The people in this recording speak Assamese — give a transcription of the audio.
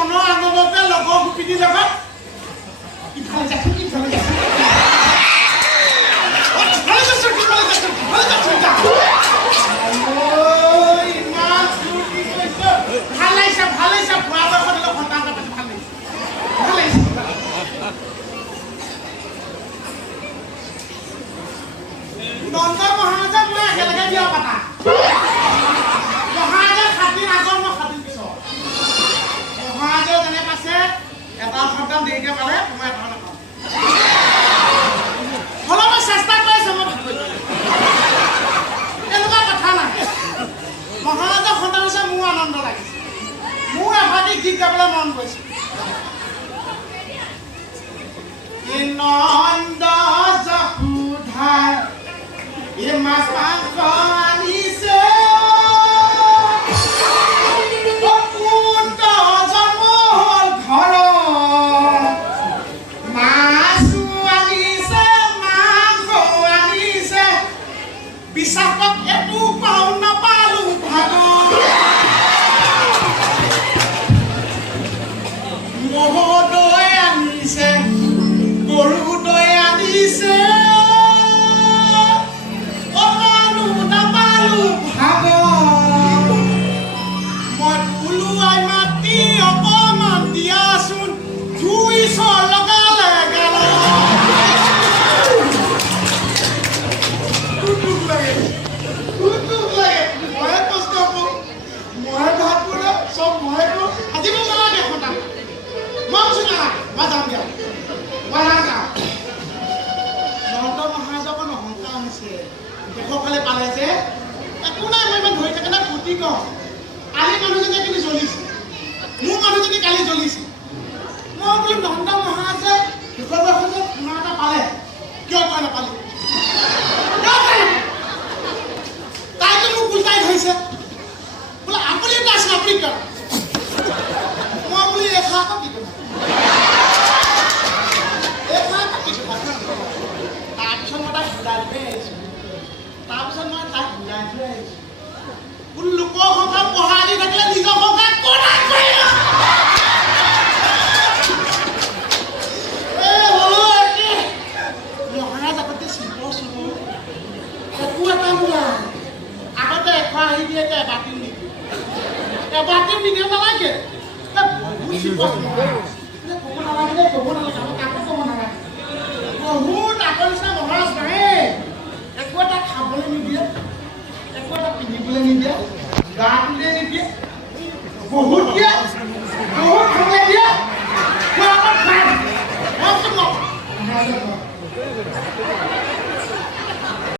মনৰ আনন্দতে লগৰ গোপিনীৰ লগত ইফালে যাচোন ইফালে যাচোন ইমান ফূৰ্তি কৰিছে ভাল লাগিছে ভুৱা বয়সত অলপ সন্তান এটা পাইছে ভাল লাগিছে নন্দ মহাৰাজক মই একেলগে বিয়া পাতা মহাৰাজৰ 7 দিন আগত মই 7 দিন পিছত মহাৰাজে যেনে পাইছে এটা সন্তান দেৰিকে পালে মই এটা নাপাওঁ হ'লেও মই চেষ্টা কৰিছোঁ মই ভাল কৰিছোঁ এনেকুৱা কথা নাই মহাৰাজৰ সন্তান হৈছে মোৰ আনন্দ লাগিছে মোৰ এভাগী গীত গাবলৈ মন গৈছে নন্দ যশোধাৰ এই মাছ মাংস আনিছে জন্ম হ'ল ঘৰত মাছো আনিছে মাংস আনিছে বিশ্বাসত এইটো পাওঁ নাপালো ভাগৰ ম'হ দৈ আনিছে গৰু দৈ আনিছে দেখলে পালে যে একো নাই মই ইমান ধৰি থাকে না ফুটি ক কালি মানুহজনী কিন্তু জ্বলিছে মোৰ মানুহজনী কালি জ্বলিছে মই বোলো নন্দ মহাৰাজে শেষৰ বয়সত যে শুনা এটা পালে কিয় কয় নাপালে তাইতো মোক উল্টাই ধৰিছে বোলে আপুনি এটা আছে আপুনি কিয় মই বোলো ৰেখা আকৌ কি কৰিম তাৰপিছত মই তাক ঘূৰাই থৈ আহিছোঁ তাৰপিছত মই তাক ঘূৰাই থৈ আহিছোঁ বোলো লোকৰ সংসাৰ পঢ়াই দি থাকিলে নিজৰ সংসাৰ কৰাই কৰিম মহাৰাজ আগতে শিৱ চুৰ একো এটা নোলায় আগতে এশ আহি দিয়ে এতিয়া এবাটিও নিদিয়ে এবাটিও নিদিয়ে নালাগে বহুত শিৱ চুৰ ক'ব নালাগে ক'ব নালাগে আমি কাকো ক'ব নালাগে বহুত আগৰ নিচিনা মহাৰাজ নাহে একো এটা খাবলৈ নিদিয়ে একো এটা পিন্ধিবলৈ নিদিয়ে গা ধুবলৈ নিদিয়ে বহুত দিয়ে